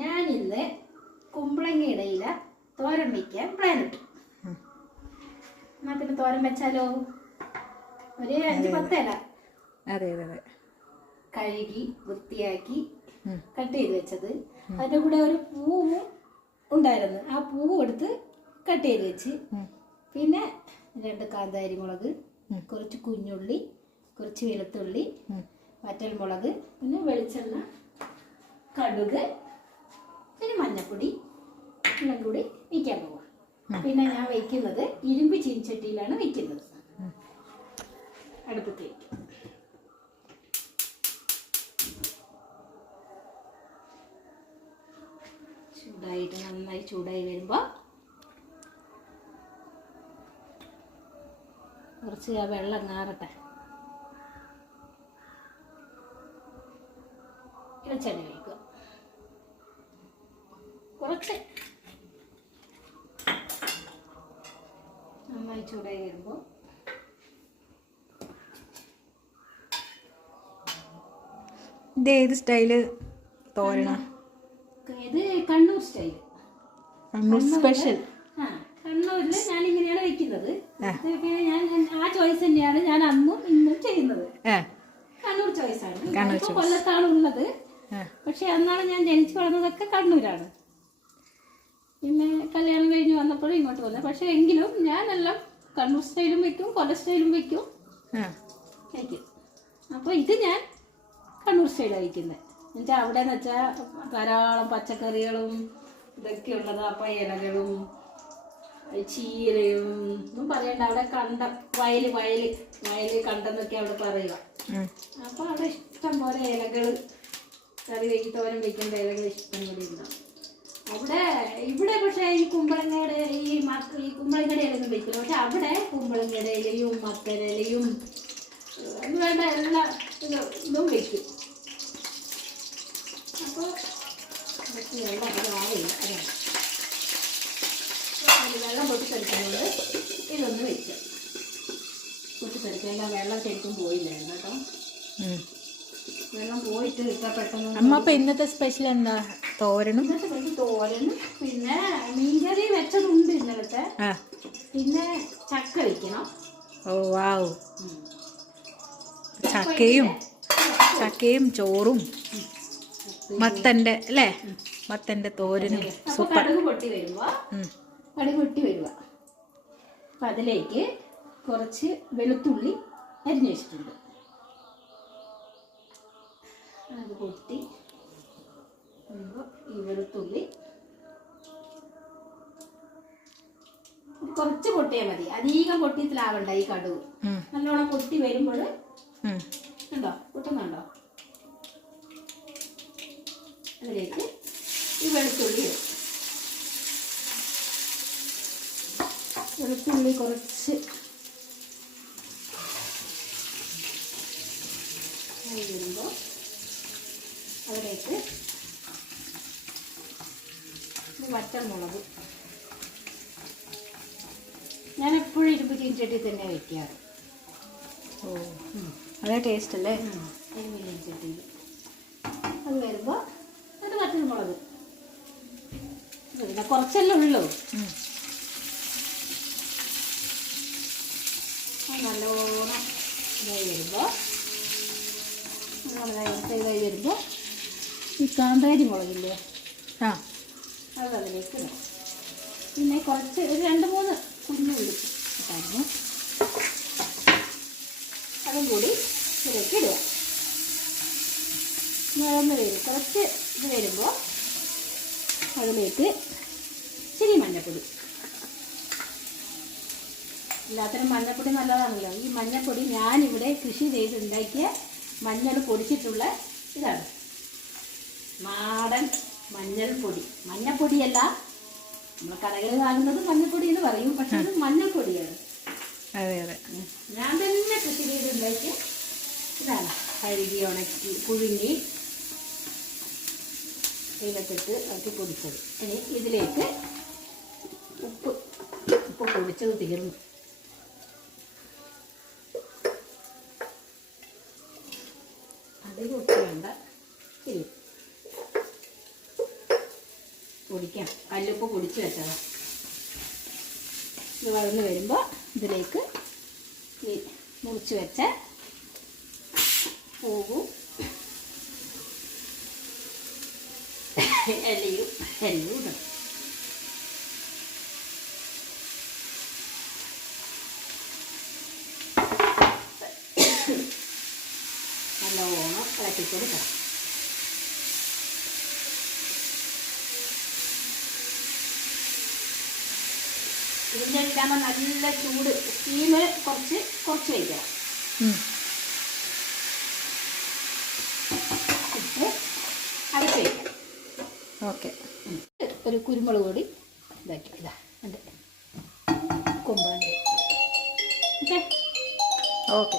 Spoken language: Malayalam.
ഞാനിന്ന് കുമ്പളങ്ങയുടെ ഇല തോരൻ വയ്ക്കാൻ പ്ലാൻ ഇട്ടു. എന്നാ പിന്നെ തോരൻ വെച്ചാലോ? ഒരു 5-10 ഇല കഴുകി വൃത്തിയാക്കി കട്ട് ചെയ്ത് വെച്ചത്. അതിൻ്റെ കൂടെ ഒരു പൂവും ഉണ്ടായിരുന്നു. ആ പൂവ് എടുത്ത് കട്ട് ചെയ്ത് വെച്ച്, പിന്നെ 2 കാന്താരി മുളക്, കുറച്ച് കുഞ്ഞുള്ളി, കുറച്ച് വെളുത്തുള്ളി, വറ്റൽമുളക്, പിന്നെ വെളിച്ചെണ്ണ, കടുക്, പിന്നെ മഞ്ഞപ്പൊടി എല്ലാം കൂടി വയ്ക്കാൻ പോവാം. പിന്നെ ഞാൻ വയ്ക്കുന്നത് ഇരുമ്പ് ചീനിച്ചട്ടിയിലാണ് വയ്ക്കുന്നത്. അടുപ്പത്ത് വയ്ക്കും. ചൂടായിട്ട് നന്നായി ചൂടായി വരുമ്പോൾ കുറച്ച് ആ വെള്ളം നാറട്ടെ. വെളിച്ചെണ്ണ ഒഴിക്കുക കുറച്ച്. നന്നായി ചൂടായി വരുമ്പോൾ ഇത് ഏത് സ്റ്റൈല് തോരണ? ഇത് കണ്ണൂർ സ്റ്റൈൽ, കണ്ണൂർ സ്പെഷ്യൽ. കണ്ണൂരിൽ ഞാൻ ഇങ്ങനെയാണ് വെക്കുന്നത്. പിന്നെ ഞാൻ ആ ചോയ്സ് തന്നെയാണ് ഞാൻ അന്നും ഇന്നും ചെയ്യുന്നത്. കണ്ണൂർ ചോയ്സാണ്. കൊല്ലത്താണ് ഉള്ളത്, പക്ഷെ അന്നാണ് ഞാൻ ജനിച്ചു വളർന്നതൊക്കെ കണ്ണൂരാണ്. പിന്നെ കല്യാണം കഴിഞ്ഞ് വന്നപ്പോഴും ഇങ്ങോട്ട് വന്നത്. പക്ഷെ എങ്കിലും ഞാനെല്ലാം കണ്ണൂർ സ്റ്റൈലും വെക്കും, കൊല്ല സ്റ്റൈലും വെക്കും. അപ്പോൾ ഇത് ഞാൻ കണ്ണൂർ സ്റ്റൈലാണ് വയ്ക്കുന്നത്. എന്നുവെച്ചാൽ അവിടെ എന്ന് വെച്ചാൽ ധാരാളം പച്ചക്കറികളും ഇതൊക്കെ ഉള്ളത്. അപ്പം ഇലകളും ചീരയും ഒന്നും പറയണ്ട. അവിടെ കണ്ടം, വയല് കണ്ടെന്നൊക്കെ അവിടെ പറയുക. അപ്പോൾ അവിടെ ഇഷ്ടം പോലെ ഇലകൾ, കറി വെക്കി തോരൻ വെക്കേണ്ട ഇലകൾ ഇഷ്ടം പോലെ ഉണ്ടാവും ഇവിടെ. പക്ഷേ ഈ കുമ്പളങ്ങയുടെ ഈ കുമ്പളങ്ങയുടെ ഇലയൊന്നും വെക്കില്ല. പക്ഷെ അവിടെ കുമ്പളങ്ങയുടെ ഇലയും മത്തരയിലയും വേണ്ട എല്ലാ ഇതും വെക്കും. അപ്പോൾ വെള്ളം പൊട്ടിത്തെറിക്കുന്നത് ഇതൊന്ന് വെച്ച് പൊട്ടിത്തെറിക്കാൻ വെള്ളം ശരിക്കും പോയില്ലായിരുന്നു കേട്ടോ. വെള്ളം പോയിട്ട് ഇട്ടാൽ പെട്ടെന്ന്. അമ്മ അപ്പൊ ഇന്നത്തെ സ്പെഷ്യൽ എന്താ? തോരനും. തോരനും പിന്നെ മീൻകറി വെച്ചതുണ്ട് ഇന്നലത്തെ. പിന്നെ ചക്ക വെക്കണം. ഓ വാവ്. ചക്കയും ചോറും മത്തന്റെ അല്ലേ? മത്തന്റെ തോരനും സൂപ്പർ. കടുക് പൊട്ടി വരുക. അപ്പം അതിലേക്ക് കുറച്ച് വെളുത്തുള്ളി അരിഞ്ഞു വെച്ചിട്ടുണ്ട്. അത് പൊട്ടി വരുമ്പോൾ ഈ വെളുത്തുള്ളി കുറച്ച് പൊട്ടിയാൽ മതി, അധികം പൊട്ടിയത്തിലാവണ്ട. ഈ കടുക് നല്ലോണം പൊട്ടി വരുമ്പോൾ ഉണ്ടോ, പൊട്ടുന്നുണ്ടോ? അതിലേക്ക് ഈ വെളുത്തുള്ളി കുറച്ച് വരുമ്പോൾ അതിലേക്ക് വറ്റൽമുളക്. ഞാൻ എപ്പോഴും ഇരുമ്പ് ചീനിച്ചട്ടി തന്നെ വയ്ക്കാറ്. ഓ അതേ ടേസ്റ്റ് അല്ലേ? ഇരുമ്പ് ചീനിച്ചട്ടിയിൽ അത് വരുമ്പോൾ അത് വറ്റൽമുളക് കുറച്ചല്ലേ ഉള്ളൂ. നല്ലോണം ഇതായി വരുമ്പോൾ ഈ കാന്താരി മുളകില്ലേ, അത് അതിലേക്ക് ഇടാം. പിന്നെ കുറച്ച് ഒരു 2-3 കുഞ്ഞുള്ളി ഇട്ടായിരുന്നു, അതും കൂടി ഇതിലേക്ക് ഇടുക. നിറന്ന് വരും. കുറച്ച് ഇത് വരുമ്പോൾ അതിലേക്ക് ഇച്ചിരി മഞ്ഞൾപ്പൊടി. എല്ലാത്തിനും മഞ്ഞൾപ്പൊടി നല്ലതാണല്ലോ. ഈ മഞ്ഞൾപ്പൊടി ഞാനിവിടെ കൃഷി ചെയ്തുണ്ടാക്കിയ മഞ്ഞൾ പൊടിച്ചിട്ടുള്ള ഇതാണ്, നാടൻ മഞ്ഞൾപ്പൊടി. മഞ്ഞൾപ്പൊടിയല്ല, നമ്മൾ കടകളിൽ വാങ്ങുന്നത് മഞ്ഞൾപ്പൊടി എന്ന് പറയും, പക്ഷെ അത് മഞ്ഞൾപ്പൊടിയാണ്. ഞാൻ തന്നെ കൃഷി ചെയ്തുണ്ടാക്കിയ ഇതാണ്. കഴുകി ഉണക്കി പുഴുങ്ങി വെയിലത്തിട്ട് ആക്കി പൊടിച്ചത്. ഇനി ഇതിലേക്ക് ഉപ്പ് പൊടിച്ചത് തീർന്നു. അതിൽ ഉപ്പ് വേണ്ട. ശരി, പൊടിക്കാം. കല്ലുപ്പ് പൊടിച്ച് വെച്ചതാണ്. ഇത് വളർന്ന് വരുമ്പോൾ ഇതിലേക്ക് ഈ മുറിച്ച് വെച്ച പൂവും ഇലയും എല്ലാം ഇടണം. നല്ലോണം ഇളക്കിക്കൊടുക്കണം. ഇതിൻ്റെ ഇടാകുമ്പോൾ നല്ല ചൂട് സ്റ്റീമ് കുറച്ച് വയ്ക്കണം. ഇട്ട് അടച്ച് വയ്ക്കണം. ഓക്കെ. ഒരു കുരുമുളക് പൊടി ഇതാക്കി ഇതാ എൻ്റെ കുമ്പളങ്ങ. ഓക്കെ. ഓക്കെ.